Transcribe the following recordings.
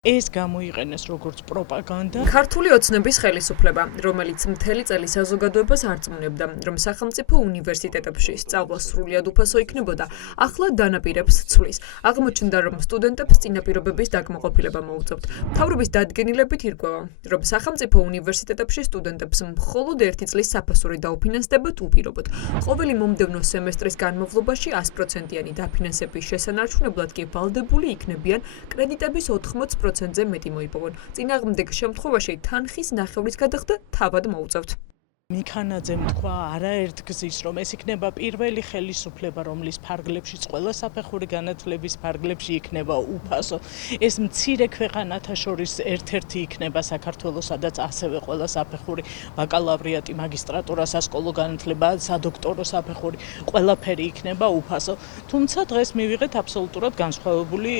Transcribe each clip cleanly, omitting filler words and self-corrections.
ეს გამოიყენეს როგორც პროპაგანდა. ქართული ოცნების ხელისუფლება, რომელიც მთელი წელი საზოგადოებას არწმუნებდა, რომ სახელმწიფო უნივერსიტეტებში სწავლა სრულიად უფასო იქნებოდა, ახლა დანაპირებს ცვლის. აღმოჩნდა, რომ სტუდენტებს წინაპირობების დაკმაყოფილება მოუწევთ. მთავრობის დადგენილებით ირკვევა, რომ სახელმწიფო უნივერსიტეტებში სტუდენტებს მხოლოდ 1 წლის საფასური დაუფინანსდებათ უპირობოდ. ყოველი მომდევნო სემესტრის განმავლობაში 100%-იანი დაფინანსების შესანარჩუნებლად კი ვალდებული იქნებიან კრედიტების 80%-ზე მეტი მოიპოვონ. წინააღმდეგ შემთხვევაში თანხის ნახევრის გადახდა თავად მოუწევთ. მიქანაძემ თქვა არაერთგზის, რომ ეს იქნება პირველი ხელისუფლება, რომლის ფარგლებში ყველა საფეხური განათლების ფარგლებში იქნება უფასო. ეს მცირე ქვეყანათა შორის ერთ-ერთი იქნება საქართველოს, სადაც ასევე ყველა საფეხური ბაკალავრიატი, მაგისტრატურა, სასკოლო განათლება, სადოქტორო საფეხური, ყველაფერი იქნება უფასო. თუმცა დღეს მივიღეთ აბსოლუტურად განსხვავებული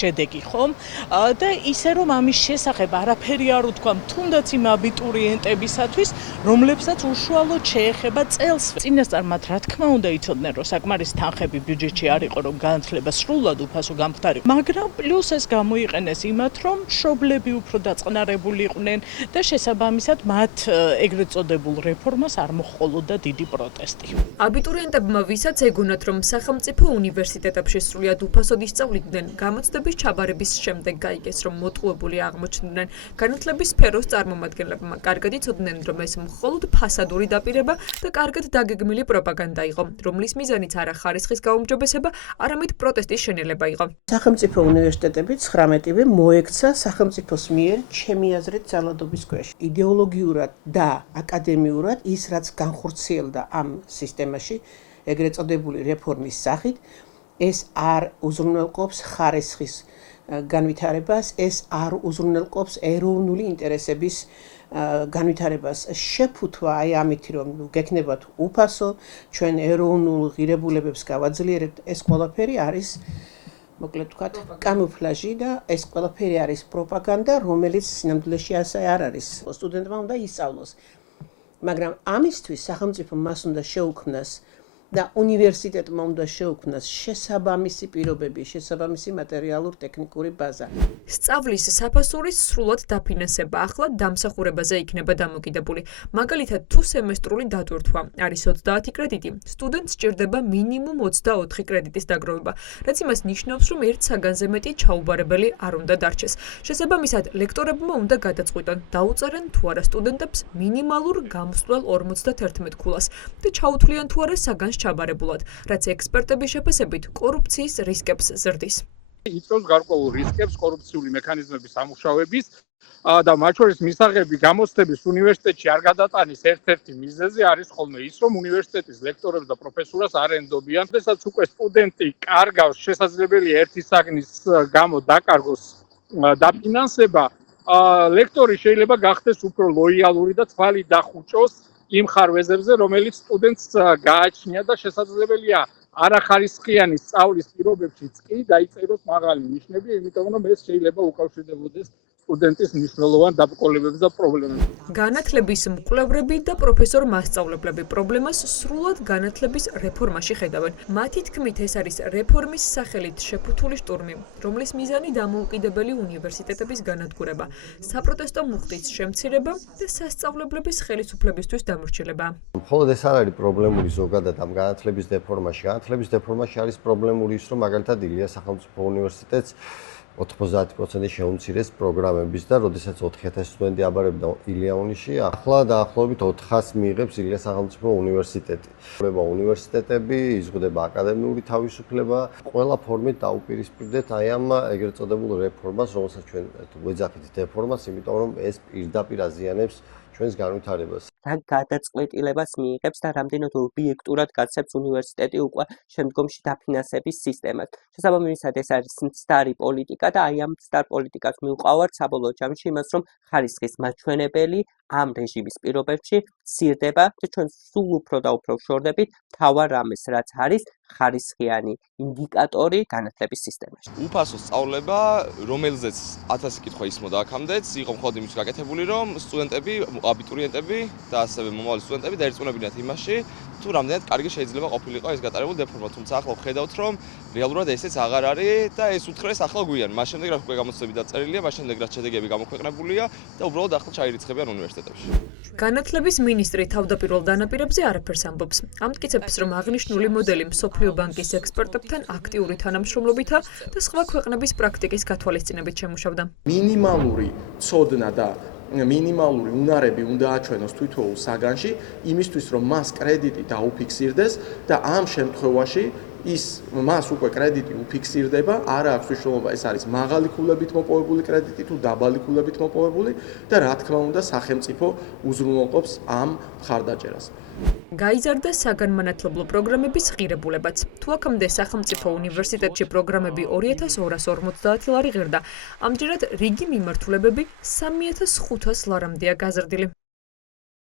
შედეგი, ხომ? და ისე რომ ამის შესახებ არაფერი არ უთქვა, თუნდაც იმ აბიტურიენტებისათვის, რომლებსაც უშუალოდ შეეხება წელს. წინასწარ მათ რა თქმა უნდა იცოდნენ, რომ საკმარის თანხები ბიუჯეტში არ იყო, რომ განათლება სრულად უფასო გამხდარიყო. მაგრამ პლუს ეს გამოიყენეს იმათ, რომ მშობლები უფრო დაწყნარებული იყვნენ და შესაბამისად მათ ეგრეთ წოდებულ რეფორმას არ მოჰყოლოდა დიდი პროტესტი. აბიტურიენტებმა, ვისაც ეგონათ, რომ სახელმწიფო უნივერსიტეტებში სრულად უფასოდ ისწავლიდნენ, გამოცდების ჩაბარების შემდეგ გაიგეს, რომ მოტყუებული აღმოჩნდნენ. განათლების სფეროს წარმომადგენლებმა კარგად იცოდნენ, რომ ეს მხოლოდ ფასადური დაპირება და კარგად დაგეგმილი პროპაგანდა იყო, რომლის მიზანიც არა ხარისხის გაუმჯობესება, არამედ პროტესტის შენელება იყო. სახელმწიფო უნივერსიტეტები 19-ვე მოექცა სახელმწიფოს მიერ ჩემი აზრით ძალადობის ქვეშ. იდეოლოგიურად და აკადემიურად ის, რაც განხორციელდა ამ სისტემაში, ეგრეთ წოდებული რეფორმის სახით, ეს არ უზრუნველყოფს ხარისხის განვითარებას, ეს არ უზრუნველყოფს ეროვნული ინტერესების განვითარებას. შეფუთვა აი ამითი, რომ გექნებათ უფასო, ჩვენ ეროვნულ ღირებულებებს გავაძლიერებთ, ეს ყველაფერი არის, მოკლედ ვთქვათ, კამუფლაჟი და ეს ყველაფერი არის პროპაგანდა, რომელიც სინამდვილეში ასე არ არის. სტუდენტმა უნდა ისწავლოს. მაგრამ ამისთვის სახელმწიფო მას უნდა შეუქმნას და უნივერსიტეტმა უნდა შეუქმნას შესაბამისი პირობები, შესაბამისი მატერიალურ-ტექნიკური ბაზა. სწავლის საფასურის სრულად დაფინანსება ახლა დამსახურებაზე იქნება დამოკიდებული. მაგალითად, თუ სემესტრული დატვირთვა არის 30 კრედიტი, სტუდენტს სჭირდება მინიმუმ 24 კრედიტის დაგროვება, რაც იმას ნიშნავს, რომ ერთ საგანზე მეტი ჩაუბარებელი არ უნდა დარჩეს. შესაბამისად, ლექტორებმა უნდა გადაწყვიტონ, დაუწერენ თუ არა სტუდენტებს მინიმალურ გამსვლელ 51 ქულას და ჩაუთვლიან თუ არა საგანს ჩაბარებულად, რაც ექსპერტების შეფასებით კორუფციის რისკებს ზრდის. იწვევს გარკვეულ რისკებს კორუფციული მექანიზმების ამუშავების და მათ შორის მისაღები გამოცდების უნივერსიტეტში არ გადატანის ერთ-ერთი მიზეზი არის ხოლმე ის, რომ უნივერსიტეტის ლექტორებს და პროფესურას არ ენდობიან. როდესაც უკვე სტუდენტი კარგავს, შესაძლებელია ერთი საგნის გამო დაკარგოს დაფინანსება, ლექტორი შეიძლება გახდეს უფრო ლოიალური და თვალი დახუჭოს იმ ხარვეზებზე, რომელიც სტუდენტს გააჩნია და შესაძლებელია არახარისხიანი სწავლის პირობებშიც კი დაიწეროს მაღალი ნიშნები, იმიტომ რომ ეს შეიძლება უკავშირდებოდეს სტუდენტის მნიშვნელოვან დაბრკოლებებს და პრობლემებს. განათლების მკვლევრები და პროფესორ-მასწავლებლები პრობლემას სრულად განათლების რეფორმაში ხედავენ. მათი თქმით, ეს არის რეფორმის სახელით შეფუთული შტურმი, რომლის მიზანი დამოუკიდებელი უნივერსიტეტების განადგურება, საპროტესტო მუხტის შემცირება და სასწავლებლების ხელისუფლებისთვის დამორჩილება. მხოლოდ ეს არ არის პრობლემური ზოგადად ამ განათლების დეფორმაში. განათლების დეფორმაში არის პრობლემური ის, რომ მაგალითად ილია სახელმწიფო უნივერსიტეტს 90% შეუმცირეს პროგრამების და როდესაც 4000 სტუდენტი აბარებდა ილიანში, ახლა დაახლოებით 400 მიიღებს ილია სახელმწიფო უნივერსიტეტი. უნივერსიტეტები, იზღუდება აკადემიური თავისუფლება, ყველა ფორმით დაუპირისპირდეთ აი ამ ეგრეთ წოდებულ რეფორმას, რომელსაც ჩვენ ვეძახით დეფორმას, იმიტომ რომ ეს პირდაპირ აზიანებს ჩვენს განვითარებას. რა გადაწყვეტილებას მიიღებს და რამდენად ობიექტურად გაცემს უნივერსიტეტი უკვე შემდგომში დაფინანსების სისტემას. შესაბამისად, ეს არის მცდარი პოლიტიკა და აი ამ მცდარ პოლიტიკას მივყავართ საბოლოო ჯამში იმას, რომ ხარისხის მაჩვენებელი ამ რეჟიმის პირობებში მცირდება და ჩვენ სულ უფრო და უფრო ვშორდებით მთავარ რამეს, რაც არის ხარისხიანი ინდიკატორი განათლების სისტემაში. უფასო სწავლება, რომელზეც 1000 კითხვა ისმოდა აქამდეც, იყო მხოლოდ იმის გაკეთებული, რომ სტუდენტები, აბიტურიენტები და ასევე მომავალი სტუდენტები დაერწმუნებინათ იმაში, თუ რამდენად კარგი შეიძლება ყოფილიყო ეს გატარებული დეფორმა, თუმცა ახლა ვხედავთ, რომ რეალურად ესეც აღარ არის და ეს უთხრეს ახლა გვიან. მას შემდეგ რაც უკვე გამოცდები დაწერილია, მას შემდეგ რაც შედეგები გამოქვეყნებულია და უბრალოდ ახლა ჩაირიცხებიან უნივერსიტეტებში. განათლების მინისტრი თავდაპირველ დანაპირებზე არაფერს ამბობს. ამტკიცებს, რომ აღნიშნული მოდელი მსოფლიო ბანკის ექსპერტებთან აქტიური თანამშრომლობითა და სხვა ქვეყნების პრაქტიკის გათვალისწინებით შემუშავდა. მინიმალური ცოდნა და მინიმალური უნარები უნდა აჩვენოს თვითოეულ საგანში, იმისთვის რომ მას კრედიტი დაუფიქსირდეს და ამ შემთხვევაში მას უკვე კრედიტი უფიქსირდება, არა აქვს მნიშვნელობა ეს არის მაღალი ქულებით მოპოვებული კრედიტი თუ დაბალი ქულებით მოპოვებული და რა თქმა უნდა სახელმწიფო უზრუნველყოფს ამ მხარდაჭერას. გაიზარდა საგანმანათლებლო პროგრამების ღირებულებაც. თუ აქამდე სახელმწიფო უნივერსიტეტში პროგრამები 2250 ლარი ღირდა, ამჯერად რიგი მიმართულებები 3500 ლარამდეა გაზრდილი.